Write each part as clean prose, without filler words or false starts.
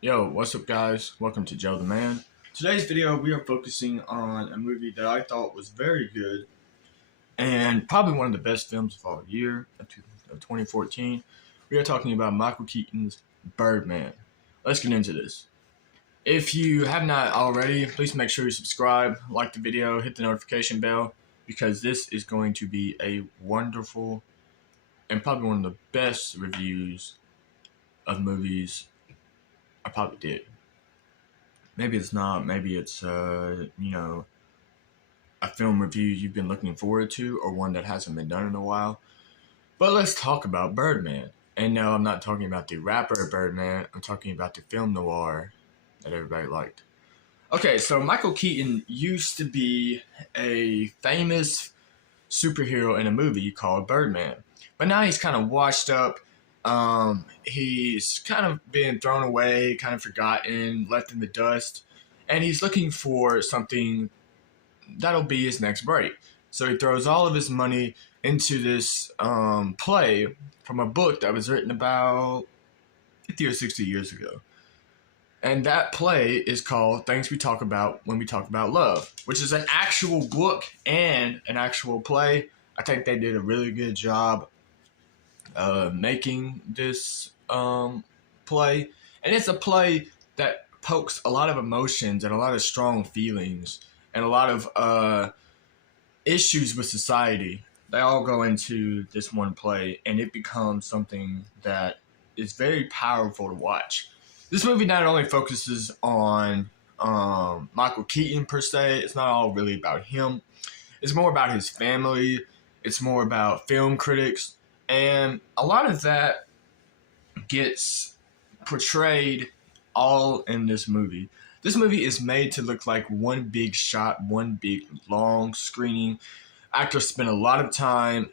Yo, what's up guys? Welcome to Joe the Man. Today's video we are focusing on a movie that I thought was very good and probably one of the best films of all year of 2014. We are talking about Michael Keaton's Birdman. Let's get into this. If you have not already, please make sure you subscribe, like the video, hit the notification bell, because this is going to be a wonderful and probably one of the best reviews of movies I probably did. Maybe it's not. Maybe it's, a film review you've been looking forward to or one that hasn't been done in a while. But let's talk about Birdman. And no, I'm not talking about the rapper Birdman. I'm talking about the film noir that everybody liked. Okay, so Michael Keaton used to be a famous superhero in a movie called Birdman. But now he's kind of washed up. He's kind of been thrown away, kind of forgotten, left in the dust, and he's looking for something that'll be his next break. So he throws all of his money into this play from a book that was written about 50 or 60 years ago. And that play is called Things We Talk About When We Talk About Love, which is an actual book and an actual play. I think they did a really good job making this play, and it's a play that pokes a lot of emotions and a lot of strong feelings and a lot of issues with society. They all go into this one play, and it becomes something that is very powerful to watch. This movie not only focuses on Michael Keaton per se. It's not all really about him. It's more about his family. It's more about film critics. And a lot of that gets portrayed all in this movie. This movie is made to look like one big shot, one big long screening. Actors spend a lot of time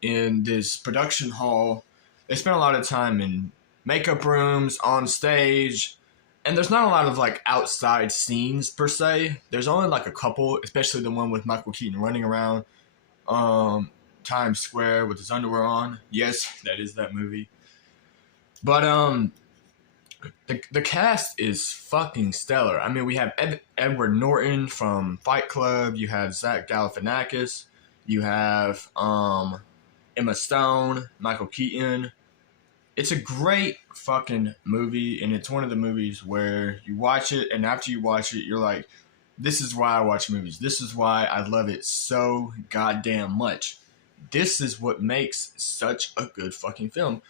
in this production hall. They spend a lot of time in makeup rooms, on stage, and there's not a lot of like outside scenes per se. There's only like a couple, especially the one with Michael Keaton running around Times Square with his underwear on. Yes, that is that movie. But the cast is fucking stellar. I mean, we have Edward Norton from Fight Club. You have Zach Galifianakis. You have Emma Stone, Michael Keaton. It's a great fucking movie, and it's one of the movies where you watch it, and after you watch it, you're like, this is why I watch movies. This is why I love it so goddamn much. This is what makes such a good fucking film.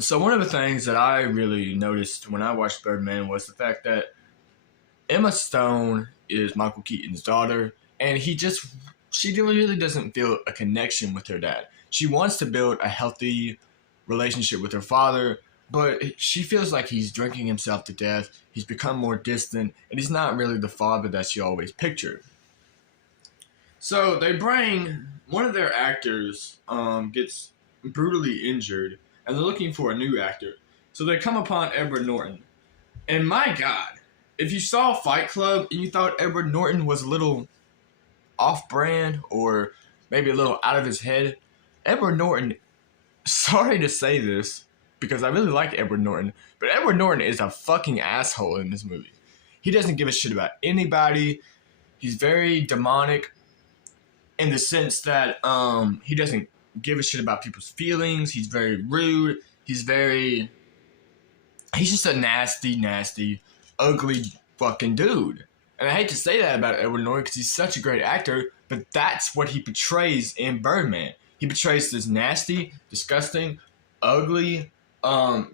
So one of the things that I really noticed when I watched Birdman was the fact that Emma Stone is Michael Keaton's daughter, and she really doesn't feel a connection with her dad. She wants to build a healthy relationship with her father, but she feels like he's drinking himself to death. He's become more distant, and he's not really the father that she always pictured. So they bring one of their actors gets brutally injured, and they're looking for a new actor. So they come upon Edward Norton. And my God, if you saw Fight Club and you thought Edward Norton was a little off-brand or maybe a little out of his head, Edward Norton, sorry to say this, because I really like Edward Norton, but Edward Norton is a fucking asshole in this movie. He doesn't give a shit about anybody. He's very demonic in the sense that he doesn't give a shit about people's feelings. He's very rude. He's just a nasty, ugly fucking dude. And I hate to say that about Edward Norton because he's such a great actor, but that's what he portrays in Birdman. He portrays this nasty, disgusting, ugly,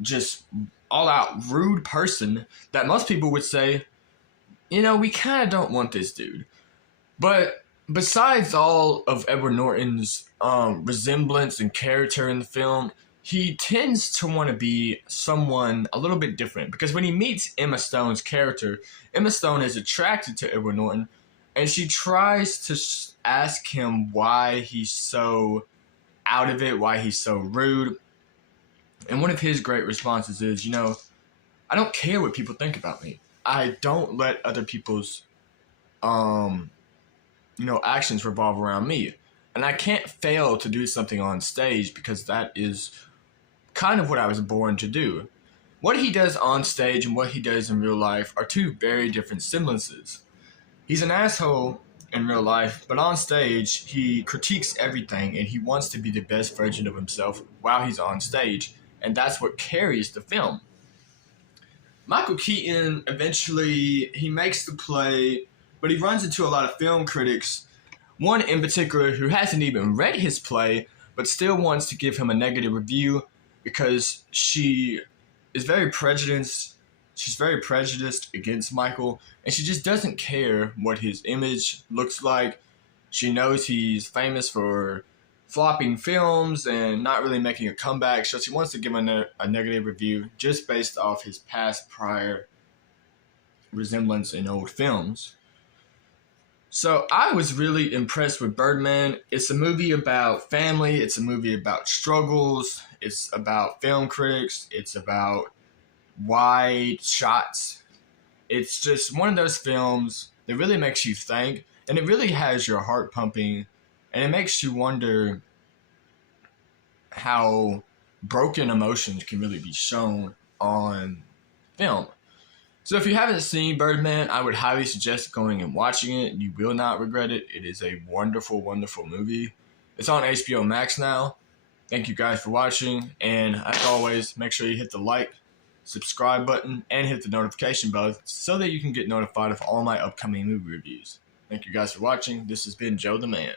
just all-out rude person that most people would say, we kind of don't want this dude. But besides all of Edward Norton's resemblance and character in the film, he tends to want to be someone a little bit different. Because when he meets Emma Stone's character, Emma Stone is attracted to Edward Norton, and she tries to ask him why he's so out of it, why he's so rude. And one of his great responses is, I don't care what people think about me. I don't let other people's actions revolve around me. And I can't fail to do something on stage because that is kind of what I was born to do. what he does on stage and what he does in real life are two very different semblances. He's an asshole in real life, but on stage, he critiques everything and he wants to be the best version of himself while he's on stage. And that's what carries the film. Michael Keaton eventually, he makes the play, but he runs into a lot of film critics, one in particular who hasn't even read his play, but still wants to give him a negative review because she is very prejudiced. She's very prejudiced against Michael, and she just doesn't care what his image looks like. She knows he's famous for flopping films and not really making a comeback, so she wants to give him a negative review just based off his past prior resemblance in old films. So I was really impressed with Birdman. It's a movie about family. It's a movie about struggles. It's about film critics. It's about wide shots. It's just one of those films that really makes you think, and it really has your heart pumping, and it makes you wonder how broken emotions can really be shown on film. So if you haven't seen Birdman, I would highly suggest going and watching it. You will not regret it. It is a wonderful, wonderful movie. It's on HBO Max now. Thank you guys for watching. And as always, make sure you hit the like, subscribe button, and hit the notification bell so that you can get notified of all my upcoming movie reviews. Thank you guys for watching. This has been Joe the Man.